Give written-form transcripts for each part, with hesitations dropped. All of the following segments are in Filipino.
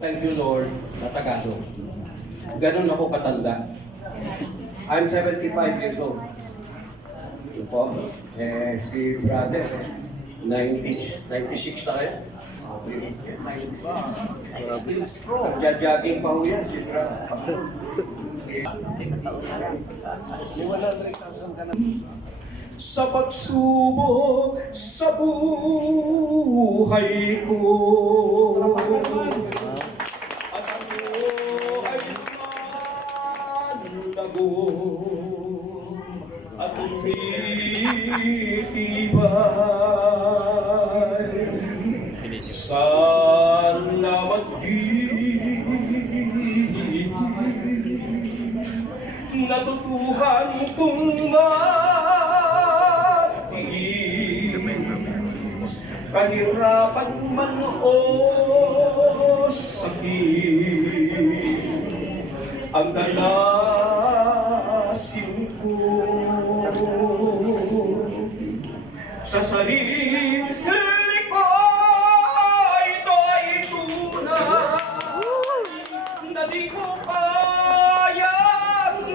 Thank you, Lord, na Tagalog. Ganun ako katanda. I'm 75 years old. Ito po. Si brother, 96 na kaya? 96. Nagja-jogging pa ho yan, si brother. Sa pagsubok sa buhay ko, at ako ay manlago at umitibay. Salamat din, natutuhan kong kahirapan man o sakit, ang dalasin ko sa sarili ko. Ito ay tunay na di ko kayang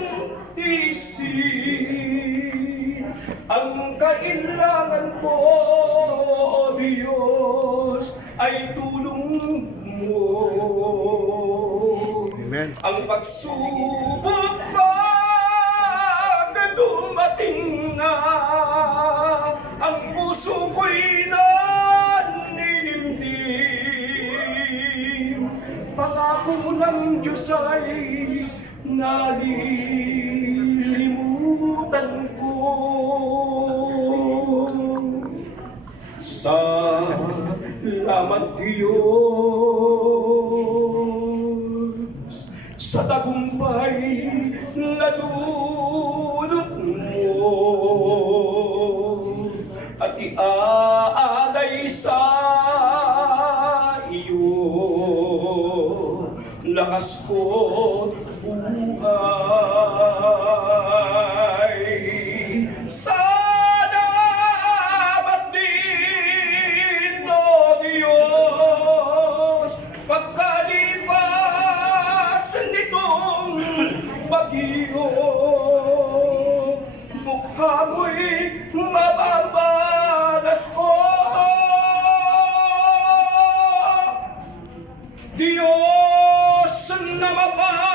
tiisin. Ang kailangan ko, Diyos, ay tulong mo. Amen. Ang pagsubok pag dumating na, ang puso ko'y naninimdim. Pangako ng Diyos ay nalilimutan ko. Salamat Diyos sa tagumpay na dulot mo, at iaalay sa iyo lakas ko buhay. Bagyo, mukha mo'y mababalas ko. Diyos na mapag